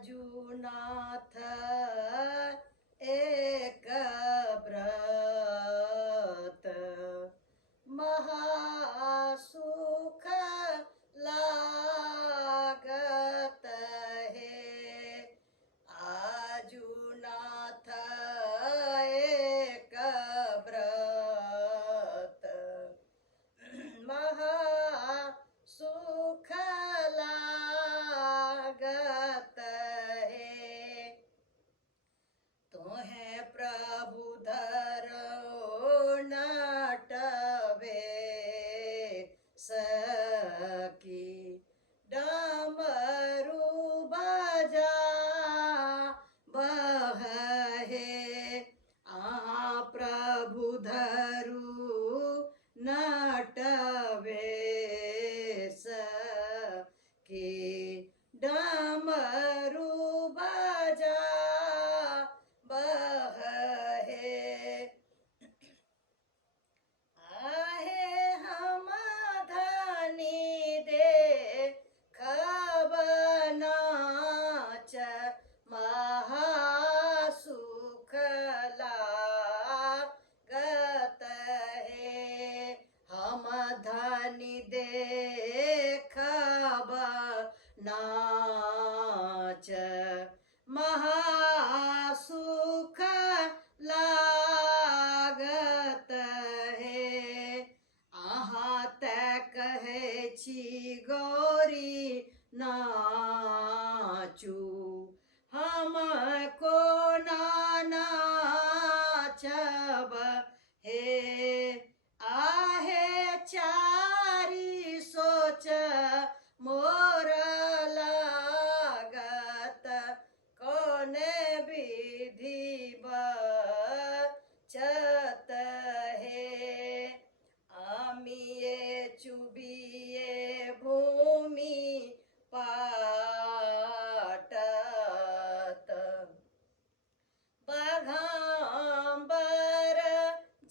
आजुनाथ एक व्रत महासुख लागत है। आजुनाथ एक व्रत महासुख लागत है। तोहे प्रभु धरो नटवे सकी डमरू बजा बहे। प्रभु धरू नटवे सकी डमरू बजा बहे। आहे हम धनी देखब नाच महासुख लागत है। हम धनी देखब नाच महासुख लागत है। अहाँ तय कहै छी गौरी नाचू हम कोना नाचब हे। आहे चारी सोच मोर लागत कोने विधि बचत है। आमिए चुबिए भूमि पाटत बाघांबर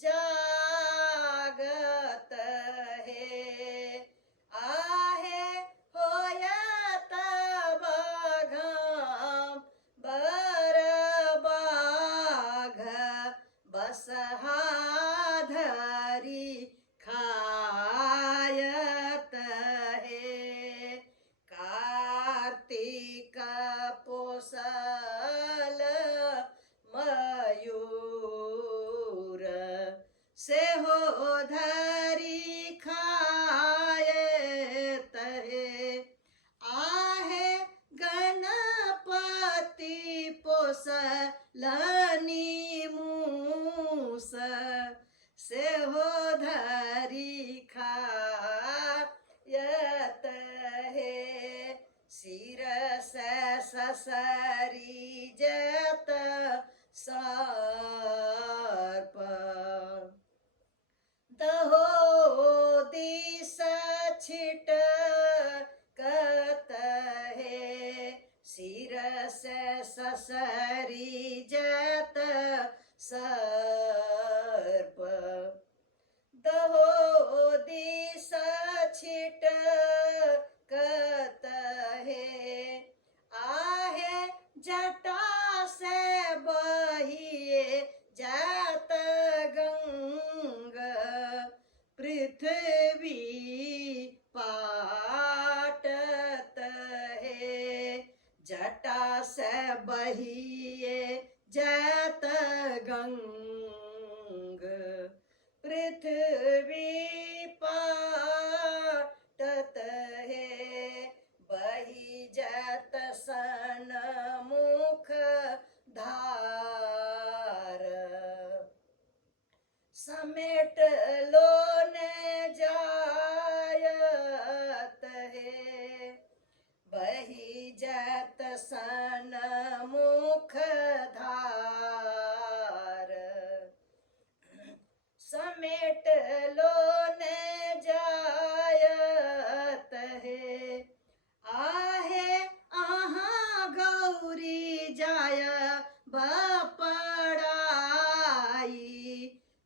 जागत है। आहे होयत बाघांबर बाघ बसहा धरी खायत है। कार्तिक पोसल मयूर से हो धरी खायत है। आहे गणपति पोसलनी मूस से हो धरी खायत है। सिर से ससरी जत सर्प दहो दिस छिटकत है। सिर से ससरी जत सर्प दहो दिस छिटकत है। आहे जटा से बहिए जात गंग पृथ्वी पाटत है। जटा से बहिए जात गंग पृथ्वी पाटत है। बही जात सन मुख धार समेट लो ने जायत है। बही जात सन मुख धार समेट लो ने जायत है। आहे अहाँ गौरी जाय बपड़ाई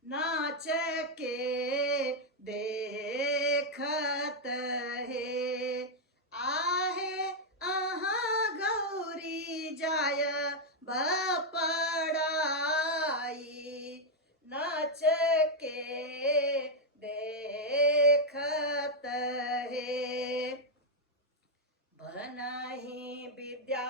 नाच के देखत है। आहे अहाँ गौरी नहीं विद्या